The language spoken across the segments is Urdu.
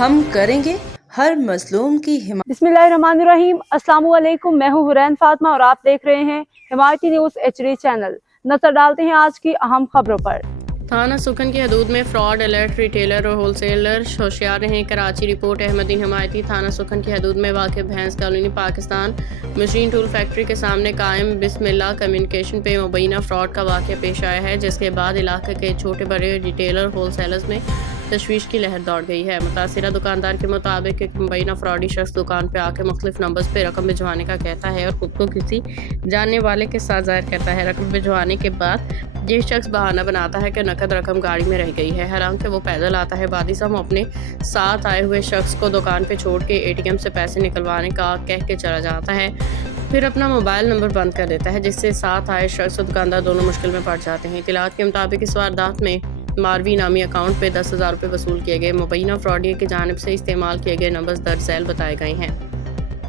ہم کریں گے ہر مظلوم کی حمایت۔ بسمillahirrahmanirrahim، السلام علیکم، میں ہوں حرین فاطمہ اور آپ دیکھ رہے ہیں حمایتی نیوز HD چینل۔ نظر ڈالتے ہیں آج کی اہم خبروں پر۔ تھانہ سکھن کی حدود میں فراڈ الرٹ، ریٹیلر اور ہول سیلر ہوشیار رہیں۔ کراچی رپورٹ احمدین حمایتی۔ تھانہ سکھن کی حدود میں واقع بھینس colony Pakistan machine tool factory کے سامنے قائم بسم اللہ کمیونیکیشن پہ مبینہ فراڈ کا واقعہ پیش آیا ہے، جس کے بعد علاقے کے چھوٹے بڑے ریٹیلر ہول سیلرز میں تشویش کی لہر دوڑ گئی ہے۔ متاثرہ دکاندار کے مطابق ایک مبینہ فراڈی شخص دکان پہ آ کے مختلف نمبرز پہ رقم بھجوانے کا کہتا ہے اور خود کو کسی جاننے والے کے ساتھ ظاہر کرتا ہے۔ رقم بھجوانے کے بعد یہ شخص بہانہ بناتا ہے کہ نقد رقم گاڑی میں رہ گئی ہے، حالانکہ وہ پیدل آتا ہے۔ بعد ازاں اپنے ساتھ آئے ہوئے شخص کو دکان پہ چھوڑ کے ATM سے پیسے نکلوانے کا کہہ کے چلا جاتا ہے، پھر اپنا موبائل نمبر بند کر دیتا ہے، جس سے ساتھ آئے شخص اور دکاندار دونوں مشکل میں پڑ جاتے ہیں۔ اطلاعات کے مطابق اس واردات میں ماروی نامی اکاؤنٹ پہ 10,000 روپے وصول کیے گئے۔ مبینہ فراڈیے کی جانب سے استعمال کیے گئے نمبرز درج ذیل بتائے گئے ہیں: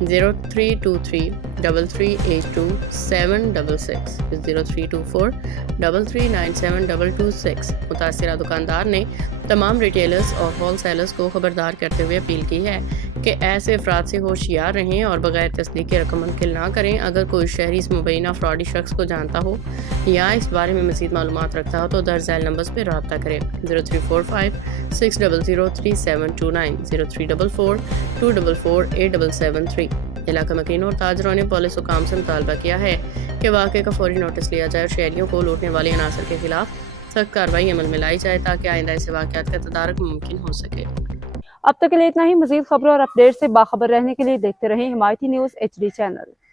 0323338276 032433972226۔ متاثرہ دکاندار نے تمام ریٹیلرز اور ہول سیلرز کو خبردار کرتے ہوئے اپیل کی ہے کہ ایسے افراد سے ہوشیار رہیں اور بغیر تصدیق کے رقم منتقل نہ کریں۔ اگر کوئی شہری اس مبینہ فراڈی شخص کو جانتا ہو یا اس بارے میں مزید معلومات رکھتا ہو تو درج ذیل نمبرز پہ رابطہ کرے: 0345600329 0344244877 علاقہ مکینوں اور تاجروں نے پولیس حکام سے مطالبہ کیا ہے کہ واقعے کا فوری نوٹس لیا جائے اور شہریوں کو لوٹنے والے عناصر کے خلاف سخت کارروائی عمل میں لائی جائے تاکہ آئندہ ایسے واقعات کا تدارک ممکن ہو سکے۔ اب تک کے لیے اتنا ہی۔ مزید خبروں اور اپڈیٹ سے باخبر رہنے کے لیے دیکھتے رہیں حمایتی نیوز HD چینل۔